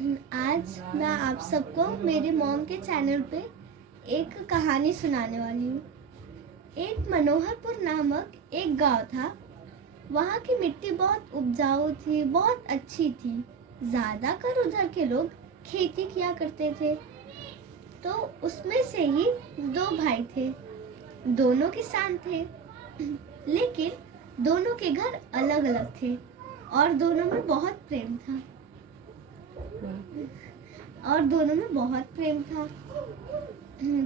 आज मैं आप सबको मेरी मॉम के चैनल पे एक कहानी सुनाने वाली हूँ। एक मनोहरपुर नामक एक गांव था। वहाँ की मिट्टी बहुत उपजाऊ थी, बहुत अच्छी थी। ज़्यादातर उधर के लोग खेती किया करते थे। तो उसमें से ही दो भाई थे। दोनों किसान थे, लेकिन दोनों के घर अलग अलग थे और दोनों में बहुत प्रेम था।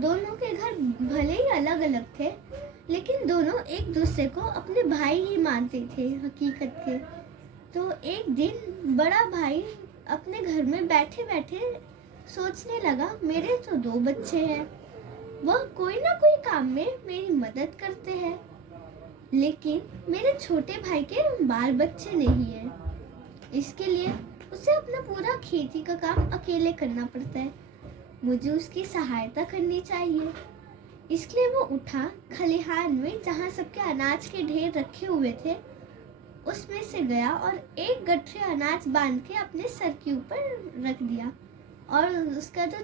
दोनों के घर भले ही अलग अलग थे, लेकिन दोनों एक दूसरे को अपने भाई ही मानते थे हकीकत के। तो एक दिन बड़ा भाई अपने घर में बैठे बैठे सोचने लगा, मेरे तो दो बच्चे हैं, वह कोई ना कोई काम में मेरी मदद करते हैं, लेकिन मेरे छोटे भाई के बाल बच्चे नहीं है। इसके लिए उसे अपना पूरा खेती का काम अकेले करना पड़ता है। मुझे उसकी सहायता करनी चाहिए। इसलिए वो उठा, खलिहान में जहाँ सबके अनाज के ढेर रखे हुए थे उसमें से गया और एक गठरी अनाज बांध के अपने सर के ऊपर रख दिया। और उसका जो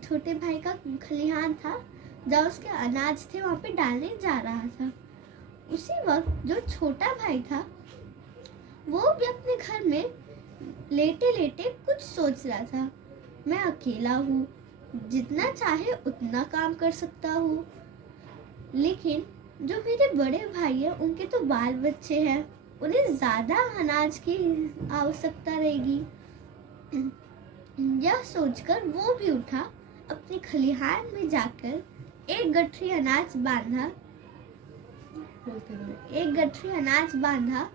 छोटे भाई का खलिहान था, जहाँ उसके अनाज थे, वहाँ पे डालने जा रहा था। उसी वक्त जो छोटा भाई था वो भी अपने घर में लेटे लेटे कुछ सोच रहा था। मैं अकेला हूँ, जितना चाहे उतना काम कर सकता हूँ, लेकिन जो मेरे बड़े भाई हैं उनके तो बाल बच्चे हैं, उन्हें ज़्यादा अनाज की आवश्यकता रहेगी। यह सोचकर वो भी उठा, अपने खलिहान में जाकर एक गठरी अनाज बांधा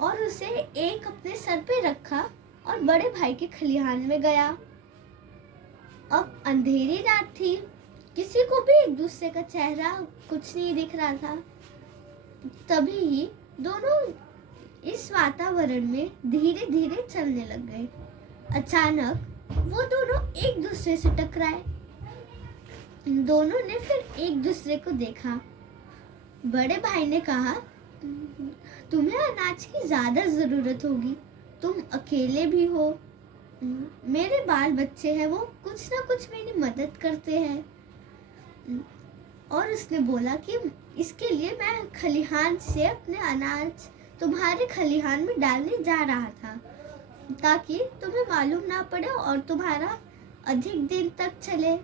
और उसे एक अपने सर पे रखा और बड़े भाई के खलिहान में गया। अब अंधेरी रात थी, किसी को भी एक दूसरे का चेहरा कुछ नहीं दिख रहा था। तभी ही दोनों इस वातावरण में धीरे धीरे चलने लग गए। अचानक वो दोनों एक दूसरे से टकराए। दोनों ने फिर एक दूसरे को देखा। बड़े भाई ने कहा, तुम्हें अनाज की ज्यादा जरूरत होगी, तुम अकेले भी हो, मेरे बाल बच्चे हैं, वो कुछ ना कुछ मेरी मदद करते हैं। और उसने बोला कि इसके लिए मैं खलिहान से अपने अनाज तुम्हारे खलिहान में डालने जा रहा था, ताकि तुम्हें मालूम ना पड़े और तुम्हारा अधिक दिन तक चले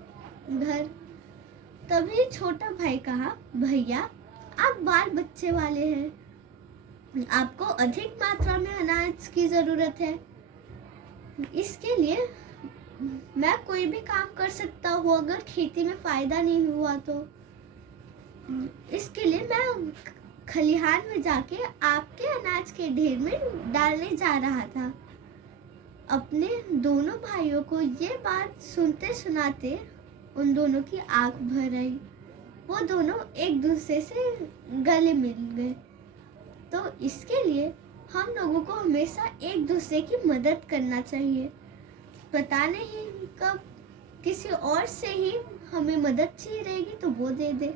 घर। तभी छोटा भाई कहा, भैया आप बाल बच्चे वाले हैं, आपको अधिक मात्रा में अनाज की जरूरत है, इसके लिए मैं कोई भी काम कर सकता हूँ अगर खेती में फायदा नहीं हुआ तो। इसके लिए मैं खलिहान में जाके आपके अनाज के ढेर में डालने जा रहा था। अपने दोनों भाइयों को ये बात सुनते सुनाते उन दोनों की आंख भर आई। वो दोनों एक दूसरे से गले मिल गए। तो इसके लिए हम लोगों को हमेशा एक दूसरे की मदद करना चाहिए। पता नहीं कब किसी और से ही हमें मदद चाहिए रहेगी तो वो दे दे।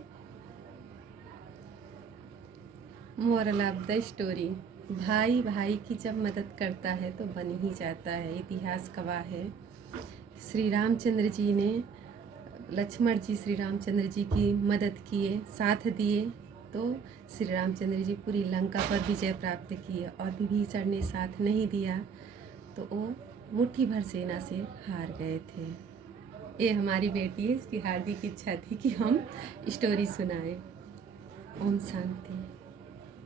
मोरल ऑफ द स्टोरी, भाई भाई की जब मदद करता है तो बन ही जाता है। इतिहास गवाह है। श्री रामचंद्र जी ने लक्ष्मण जी श्री रामचंद्र जी की मदद किए, साथ दिए, तो श्री रामचंद्र जी पूरी लंका पर विजय प्राप्त किए। और विभीषण ने साथ नहीं दिया तो वो मुट्ठी भर सेना से हार गए थे। ये हमारी बेटी है, इसकी हार्दिक इच्छा थी कि हम स्टोरी सुनाएं। ओम शांति।